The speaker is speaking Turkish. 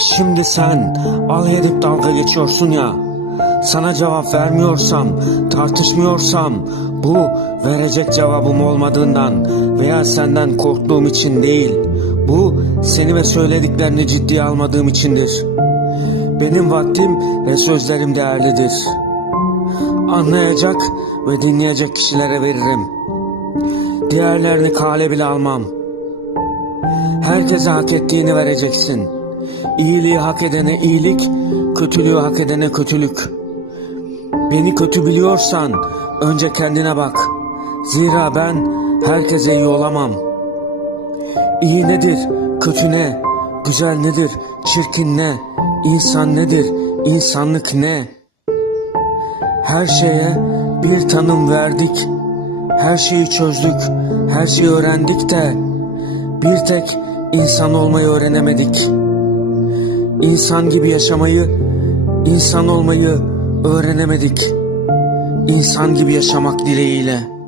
Şimdi sen alay edip dalga geçiyorsun ya. Sana cevap vermiyorsam, tartışmıyorsam bu verecek cevabım olmadığından veya senden korktuğum için değil. Bu seni ve söylediklerini ciddiye almadığım içindir. Benim vaktim ve sözlerim değerlidir. Anlayacak ve dinleyecek kişilere veririm. Diğerlerini kale bile almam. Herkese hak ettiğini vereceksin. İyiliği hak edene iyilik, kötülüğü hak edene kötülük. Beni kötü biliyorsan önce kendine bak. Zira ben herkese iyi olamam. İyi nedir, kötü ne, güzel nedir, çirkin ne, insan nedir, insanlık ne? Her şeye bir tanım verdik. Her şeyi çözdük, her şeyi öğrendik de bir tek insan olmayı öğrenemedik. İnsan gibi yaşamayı, insan olmayı öğrenemedik. İnsan gibi yaşamak dileğiyle.